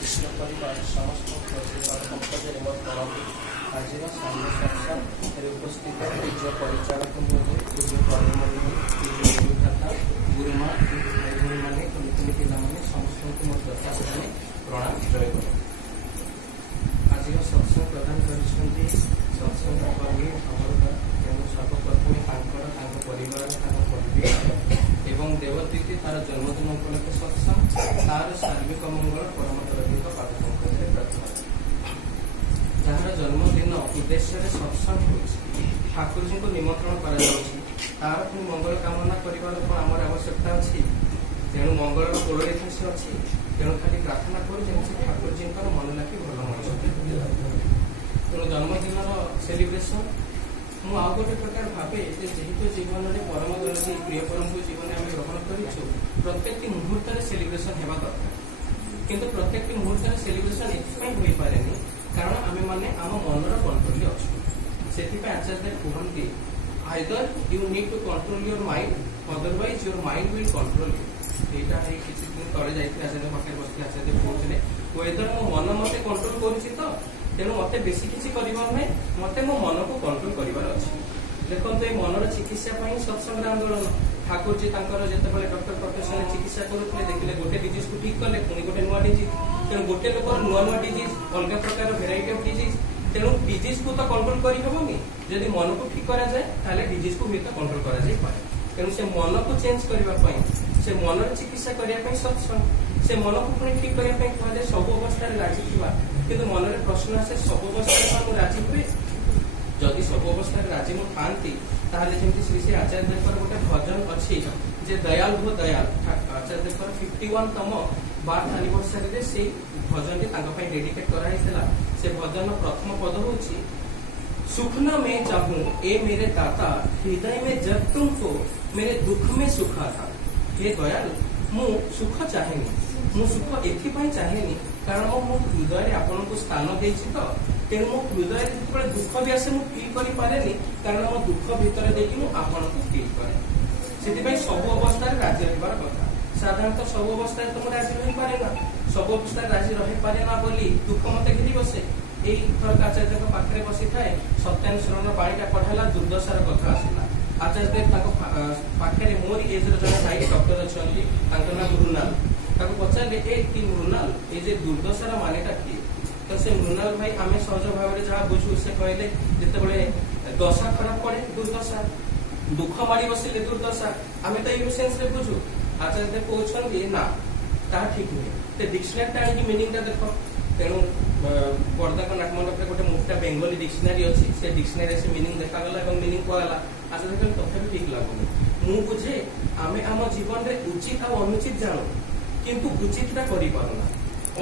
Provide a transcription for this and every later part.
कृष्ण परिवार समस्त आज सामने संसार उपस्थित पूज्य परिचालक पूज्य कर्मचारी गुरुमा भाई मैंने कुनी पिलाने समस्त प्रणाम जय गुरु। आज सत्संग प्रदान कर सत्संग करी अमर तेणु सर्वप्रथम परिवार एवं देवतीति तार जन्मदिन उपलक्षे सत्संग तार सार्विक मंगल परम पादपंकज प्रार्थना जार जन्मदिन उद्देश्य सत्संग ठाकुर जी को निमंत्रण तार पुणी मंगल कामना कर आवश्यकता अच्छी तेणु मंगल गोड़ रेखा से अच्छी तेणु खाली प्रार्थना करूँ ठाकुर जी मन लगे भल मन तेणु जन्मदिन सेलिब्रेशन मु आउ गोटे प्रकार भावे जेहेतु जीवन में परम दरदी प्रिय परम को जीवन में ग्रहण करूँ प्रत्येक मुहूर्त सेलिब्रेशन होगा दरकार किंतु प्रत्येक मुहूर्त सेलिब्रेशन ये पारे कारण आम मैंने आम मनर कंट्रोल अच्छे से आचार्य कहते either you need to control your mind otherwise your mind will control you यहाँ किसी दिन तले जाइए आचार्य पाखे बस आचार्य कहते वेदर मो मन मत कंट्रोल कर तेणु मत बेसी किसी करना मत मो मन को कंट्रोल कर देखो ये मनर चिकित्सा सत्संग आंदोलन ठाकुर जी जो डॉक्टर प्रोफेसर चिकित्सा करुले देखिले गोटे डिजीज को ठीक कले पुणी गोटे नुआ डिजीज तेणु गोटे लोक नुआ नुआ डिजीज अलग प्रकार भेराइटी ऑफ डिजीज तेणु डिजीज को तो कंट्रोल करहबनी जदि मन को ठीक करा जाए डिजीज को भी तो कंट्रोल करा जाए पारे तेणु से मन को चेंज करने से मनर चिकित्सा करने सत्संग से मन को पुणी ठीक करने कहुए सब अवस्था राजी थी कि मन में प्रश्न आसे सब अवस्था राजी हुए जदि सब अवस्था राजी मु था जमी श्री श्री आचार्य गोटे भजन अच्छी जे दयाल हो दयाल आचार्य 51तम बार्थ एनिवर्सरी से भजन डेडिकेट कराइला से भजन प्रथम पद हूँ सुख न मैं चाहूं ए मेरे दाता हृदय में जब तुमको मेरे दुख में सुखा था हे दयाल मु सुख चाहेनी मु सुख एथपाई चाहेनी कारण मो हृदय आपन को स्थान देछि तो तेणु मो हृदय जो दुख भी आसे मुझे फिल कर पारे कारण मो दुख भितर देखिए आपन को फिल करे से सब अवस्था राजी रहार कथा साधारणतः सब अवस्था तो मुझे राजी रही पारे ना सब अवस्था राजी रही पारे ना बोली दुख मत घिरी बसे यही थरक आचार्य पाखे बसी थाए सत्यान शरण पाणीटा पढ़ाला दुर्दशार कथा आसला आचार्य पाखे मोर एज जन भाई डॉक्टर अच्छा ना मृणाल पचारे ए मृणाल ये दुर्दशार मानेटा किए तो से मृणाल भाई आम सहज भाव में जहाँ बुझू से कहले जिते दशा खराब पड़े दुर्दशा दुख माड़ी बसिले दुर्दशा आम तो ये सेन्स बुझू आचार्य कहते ना ता ठीक नुहे तो डिक्शनरी आनी मिनिंग देख तेणु पर्दा नाक मंडप गोटे मोटा बेंगली डिक्शनरी अच्छी से डिक्शनरी से मिनिंग देखागला और मिनिंग कहला आचार्य कहले तथा भी ठीक लगुनि मु बुझे आम आम जीवन में उचित और अनुचित जानू किंतु उचितटा करिपारुना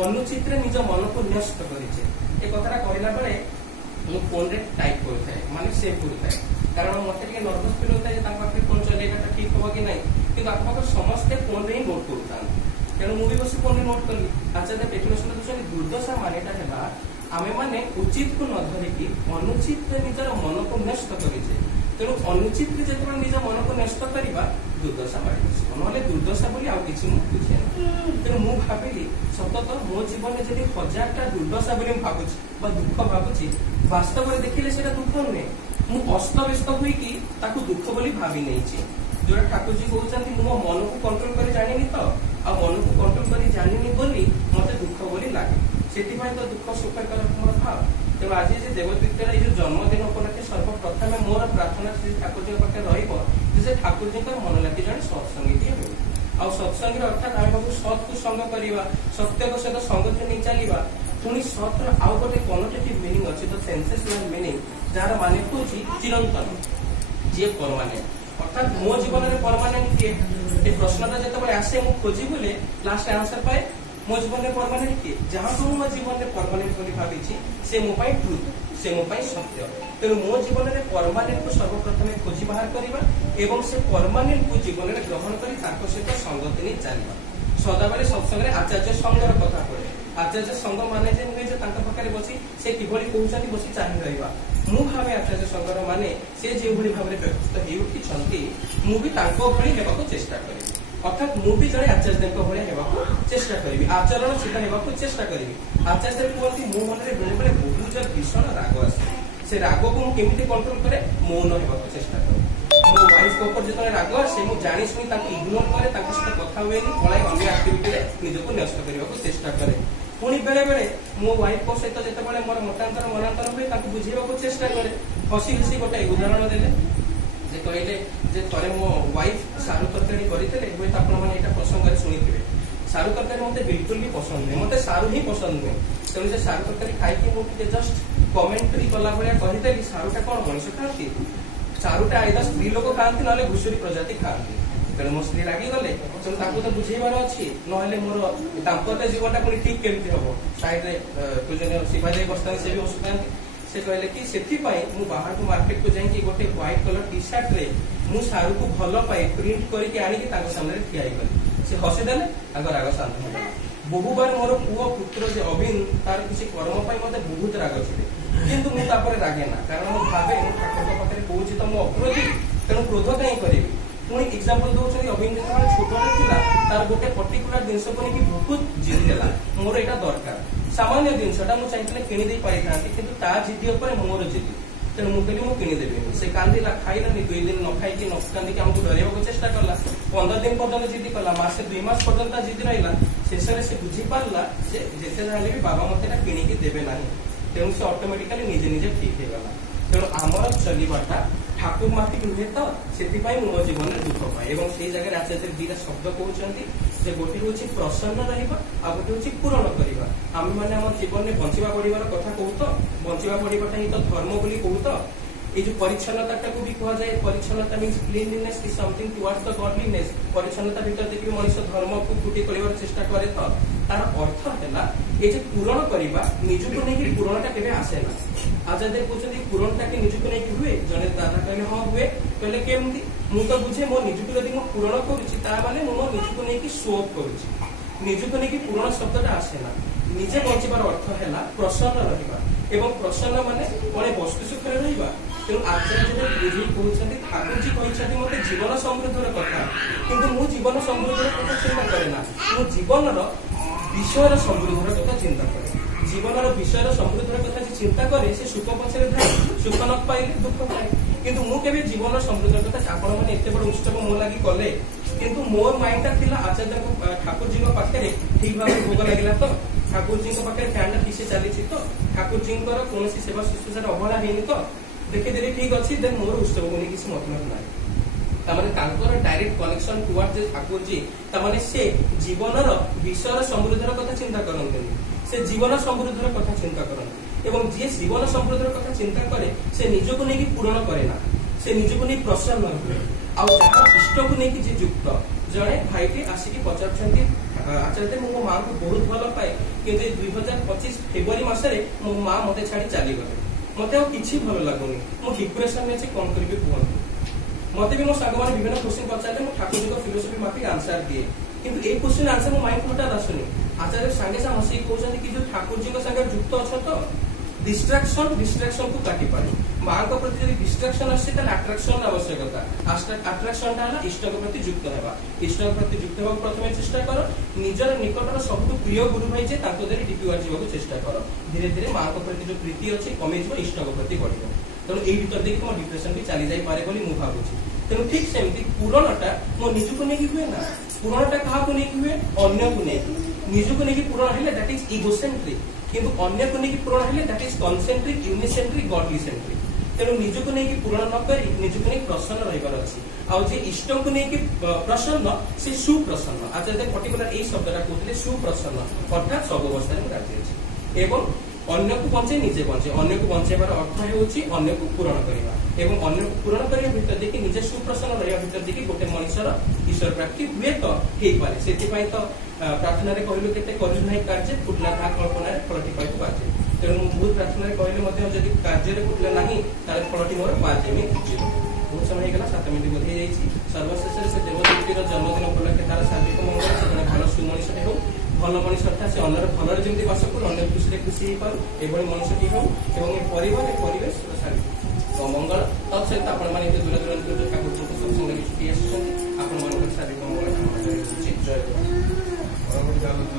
अनुचित निज मन को नष्ट करिछे ए कथाटा कहला बेले मु फोन रे टाइप करथाय माने सेव करथाय कारण मते टिके नर्वस फील होता है ताका पाखे फोन चलेगाटा ठीक होबो कि नहीं किंतु आपको समस्त फोन रे नोट करथान तेणु मुझे बस फोन रे नोट कली आचार्य डेफिनेशन देखुछन दुर्दशा मानेटा हेबा आमे माने उचित को न धरिकी अनुचित निजर मन को नष्ट करिछे तेणु अनुचित जो निज मन को नष्ट करवा दुर्दशा माड़ी ना दुर्दशा बोली आउ किसी बुझे ना तेणु मुझे भाविली सतत मो जीवन में जब 1000टा दुर्दशा बोली भावुची दुख भावुची वास्तव में देखिले से दुख नुहे मु अस्तव्यस्त हुई दुख बोली भावी नहीं जो ठाकुर जी कहते मो मन को कंट्रोल कर जानी तो आ मन को कंट्रोल कर जानी बोली मत दुख बोली लगे से तो दुख सुख मोर भाव तेणु आज जे देवतीर्थ ये जन्मदिन उपलक्षे सर्वप्रथम मोर प्रार्थना श्री ठाकुर जी पाखे रे ठाकुर जी मन लगे जन सत्संगी हो सत्संगी अर्थात आम बाबू सत को संग करवा सत्य को सहित संगति नहीं चलवा पुणी सत्र आउ गोटे कनोटेटिव मिनिंग अच्छी द सेंसेशनल मिनिंग जार माने हूँ चिरंतन जी परमानेंट अर्थात मो जीवन में परमानेंट किए ये प्रश्नटा जो आसे मुझे खोजी बोले लास्ट आंसर पाए मो जीवन में परमानेंट किए जहाँ को मो जीवन में परमानेंट भावी से मो ट्रुथ से मो सत्य तेणु मो जीवन में परमानेंट को सर्वप्रथम खोजी बाहर करवा एवं से परमानेंट को जीवन में ग्रहण कर सहित संगति नहीं चलवा सदाबले सत्संग आचार्य संघर कथा पड़े आचार्य संघ माने जे नुहे पाखे बसी से किभली कहते बसी चाहि रहा मु भावे आचार्य संघर माने से जो भाव में व्यक्त हो उठी मुझे चेष्टा करी अर्थात मु भी जड़े आचार्य भाया चेष्टा करी आचरण सीधा होगा चेष्टा करी आचार्य कहते मो मन में बेले बेले बहुत भीषण राग आसे से राग को मुझे कंट्रोल करे मौन होगा चेष्टा करे मो वाइफ ऊपर जो राग आसे मुझे जानी शुणी इग्नोर करे सहित कथा हुए पलाय अन्य आक्टिविटी निजक न्यस्त करने चेष्टा करे पुणी बेले बेले मो वाइफ सहित जिते मोर मतांतर मनांतर हुए बुझेगा चेष्टा करे हसी हसी गोटे उदाहरण देले जे कहले जे थरे मो वाइफ सारू तरकारी करते हुए आपने प्रसंग शुणी सारू तरकारी मत बिल्कुल भी पसंद नहीं मत सारू ही पसंद नुहे तेणु से सारू तरकारी खाई मुझे जस्ट कमेंट्री कला भाया कहीदेली सारूटा कौन मनुष्य खाती सारूटा आईदर स्त्री लोक खाती ना घुषुरी प्रजाति खाती तेणु मो स्त्री रागिगले तेणु तो बुझेबार अच्छी ना मोर दाम्पत्य जीवनटा पुणी ठीक केमती हम साइड में शिवाजी बस्ता से भी हसुता से कहले कि सेथिपाई मु बाहर को मार्केट को जाई गोटे व्हाइट कलर टी शर्ट रे मु सारू को भलो पाई प्रिंट करके आनी कि ताको सामने ठिया गली से हसी देले आगर राग शांत हो बहुबार मोर पुओ पुत्र जे अभिन तार किसी कर्म पाई मते बहुत राग छिले किंतु मु तापर रागे ना कारण मु भाबे मु ठाकुर पाखरे कहूची त मु अक्रोधी तेणु क्रोध काई करिवि पुणी एग्जांपल दउछनी अभिन जे छोटो थिला तार गोटे पर्टिकुलर जिंस को कि बहुत जिद देला मोर एटा दरकार सामान्य जिनसा मुझे चाहिए किणी पारि था किंतु ता जिद्दी उपर मोर जिद्दी तेणु मुझे कहली मुझे किणीदेवी से कांदिला खाइलानी 2 दिन न खाई न कांदिक आमको डरवा चेष्टा कला 15 दिन पर्यटन जिद्दी कला मासे 2 मास पर्यटन जिद्दी रहा शेष में से बुझीपारा जिते जाने भी बाबा मत किणिकी देवे ना तेणु से ऑटोमेटिकली निजे निजे ठीक हो गला तेणु आमर चलवाटा ठाकुर माफिक नुहे तो से मो जीवन में दुख पाए और से जगह आचार्य दीटा शब्द कहते गोटे हूँ प्रसन्न रहा आ गोटे हूँ पूरण करवा आम मैंने आम जीवन में बंचा बढ़िबार कथा कहू तो बंचा बढ़ाटा ही तो धर्म बोली कहू तो ये जो परिच्छन्नता को भी कह जाए परिच्छन्नता means cleanliness is something towards the godliness परिच्छन्नता भीतर देखिए मनुष्य धर्म को फुटी कर चेष्टा करे तो तार अर्थ है ये जो पूरण करवा निजको नहीं पूरणटा केवे आसे ना आचार्य कहते पूरणटा के निजको नहीं हुए जड़े दादा कहले हाँ हुए कहले केमती मु तो बुझे मो निजको यदि मु पूरण करुँचे मो निजको नहीं शो अफ करुँची निजको नहीं पूरण शब्दटा आसे ना निजे बचार अर्थ है प्रसन्न रहा एवं प्रसन्न माने कौन वस्तु सुख रहा तेणु आचार्य बुझे कहते ठाकुर जी कहते मत जीवन समृद्धर कथा किंतु मु जीवन समृद्धर कथा चिंता करे ना मु जीवन विषय समृद्धर कथा चिंता करे जीवन विषय समृद्धर कथा चिंता करे से सुख पछरे थाए सुख न पाइले दुख पाए किंतु मु केबे जीवन समृद्धर कथा आपण माने एते बड़ उत्सव मो लागि कले किंतु मोर माइंडटा थिला आचार्य ठाकुर जी पाखे ठीक भाव भोग लगे तो ठाकुर जी पाखे फैंटा ठीक से चली तो ठाकुर जी कौन सेवा शुश्रूषा अवहेला है तो देखिए ठीक अच्छी देन मोर उत्सव को नहीं किसी मतलब ना direct connection towards Thakur ji तमाने से जीवनर विषय समृद्धर कथा चिंता करते से जीवन समृद्धर कथा चिंता करते एवं जी जीवन समृद्धर कथा चिंता करे से निजको नहीं पूरण करे ना से निजको नहीं प्रसन्न हुए आ इष्ट को नहीं जी युक्त जड़े भाईटी आसिकी पचार आचार्य मो माँ को बहुत भल पाए कि 2025 फेब्रुआरी मसरे मो माँ मत छाड़ी चलीगले मत कि भल लगुनि मु डिप्रेशन में कौन करी कहूँ मत भी मो सांग मैंने विभिन्न क्वेश्चन पचारे मुझे ठाकुर जी फिलोसफी माफिक आंसर दिए किंतु ए क्वेश्चन आंसर मो माइंड हटात आसुनी आचार्य सांगे साथ हसी कहते कि जो ठाकुर जी संगे युक्त अच्छ तो डिस्ट्राक्शन को काटी पारे माँ प्रति जो डिस्ट्राक्शन आसे आट्राक्शन आवश्यकता आट्राक्शन इष्ट प्रति युक्त है इष्ट प्रति युक्त होगा प्रथम चेष्टा कर निजर निकटर सब प्रिय गुरु भाई जे डिप्यूआर जावाक चेष्टा कर धीरे धीरे माँ प्रति जो प्रीति अच्छी कमी इष्ट प्रति बढ़ तेणु यही भर देखिए मो डिप्रेशन भी चली जापे बोली मुझे भावुची तेणु ठीक सेमती पूरणटा मो निजको नहीं हुए ना पूरणटा क्या हुए अन्य को नहीं निजको नहीं पूरण है दैट इज इगोसेंट्रिक किंतु अन्य को नहीं पूरण है that is concentric unicentric godly centric तेणु निजको नहीं पूरण न करी निजको नहीं प्रसन्न रही अच्छी आउ जे इष्ट को नहीं प्रसन्न से सुप्रसन्न आचार्य पर्टिकुलर यही शब्दटा कहते सुप्रसन्न अर्थात सब अवस्था में राजी अच्छे एवं अन्य को बंचे निजे बंचे अन्य को बंचाइबार अर्थ होउछि अन्य को पूरण करवा एवं अन्य को पूरण करबा भीतर देखि निजे सुप्रसन्न रहिबा भीतर देखि गोटे मनुष्यर ईश्वर प्राप्ति हुए तो हेई पारे सेति पई तो प्रार्थना रे कहलु केते करू नाही कार्य फुटला था कल्पना रे फलटी पाइ बाजे तेणु बहुत प्रार्थना रे कहले मध्ये जदि कार्य रे फुटला नाही तार फलटी मोर बाजे में बहुत समय गला 7 मिनिट बोधे जाइछि सर्वशेष से देवदूतीर जन्मदिन उपलक्षे तार शारीरिक मंगल से जने भल सुमनिषटे हो भल मनुष्य था से अन्य भलरे जमी बास करू अन्य खुशी हो पारू एभली मनुष्यटी हो एवं ए परिवार परिवेश शारीरिक मंगल तत्सहित आपण मैंने दूर दूर ठाकुर सत्संग छुट्टी आसुँच आपण शारीरिक मंगल ରହୁଛି। ଜୟ ଗୁରୁ।